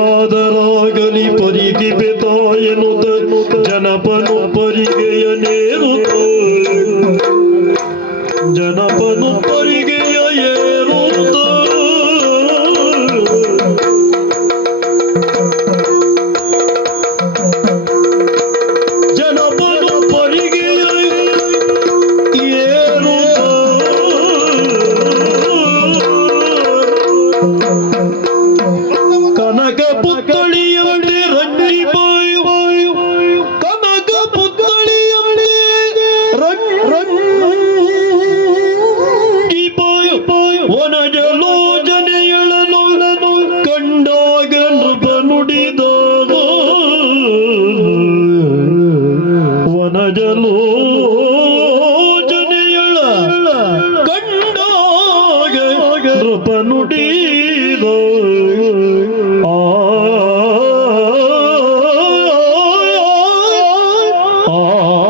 ಪಾದರಾಗಲಿ ಪರಿಗೆ ಬೆದಾಯನುತ ಜನಪನು ಪರಿಗೆಯ ನೇರುತ ಜನಪನು ಪರಿಗೆಯ ಏರುತ ಏರುತ್ತ ಕನಕ ಪುತ್ಥಳಿಯಲ್ಲಿ ರಂಡಿ boy ಕನಕ ಪುತ್ಥಳಿಯಲ್ಲಿ ರಂಡಿ boy. ವನಜಲೋಜನೆಯಳನು ಕಂಡಾಗ ನೃಪ ನುಡಿದ Oh.